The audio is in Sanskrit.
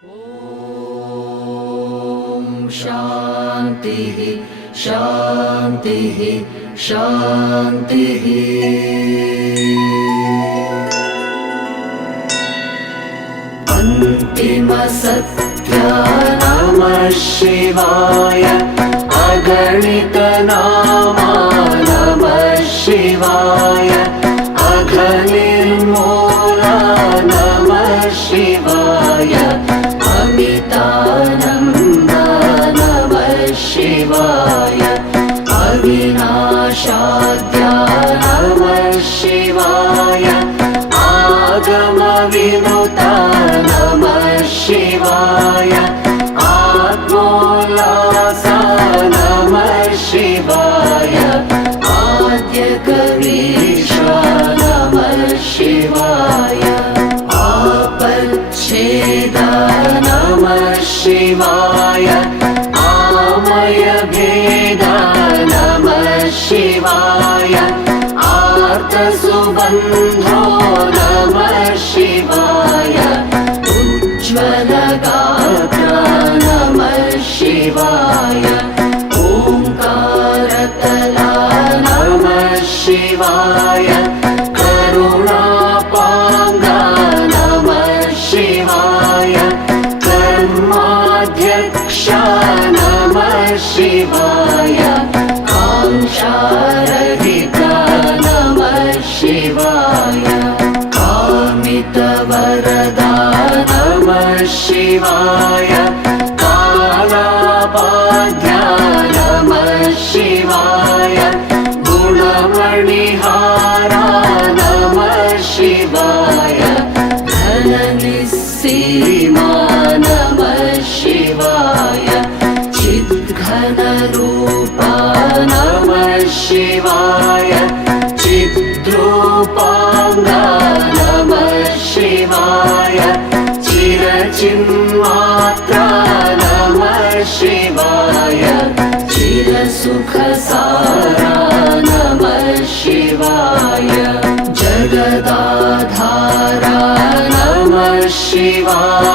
ॐ शान्तिः शान्तिः शान्तिः। अन्तिमसत्य नमः शिवाय, अगणितनामा नमः शिवाय, अघनिर्मूला नमः शिवाय, अमितानन्द नमः शिवाय, अविनाशाद्या नमः शिवाय, आगमविनुता नमः शिवाय, आत्मोल्लासा नमः शिवाय, आद्यकवीशा नमः शिवाय, आपच्छेदा नमः शिवाय, आमयभेदा नमः शिवाय, आर्तसुबन्धो नमः शिवाय, उज्ज्वलगात्रा नमः शिवाय, ओङ्कारतला नमः शिवाय, करुणापाङ्गा नमः शिवाय, कर्माध्यक्षा नमः शिवाय, काङ्क्षारहिता नमः शिवाय, कामितवरदा नमः शिवाय, कालाबाध्या नमः शिवाय, गुणमणिहारा नमः शिवाय, धननिस्सीमा नमः शिवाय, चिद्घनरूपा नमः शिवाय, चिद्रूपाङ्गा नमः शिवाय, चिरचिन्मात्रा नमः शिवाय, चिरसुखसारा नमः शिवाय, जगदाधारा नमः शिवाय।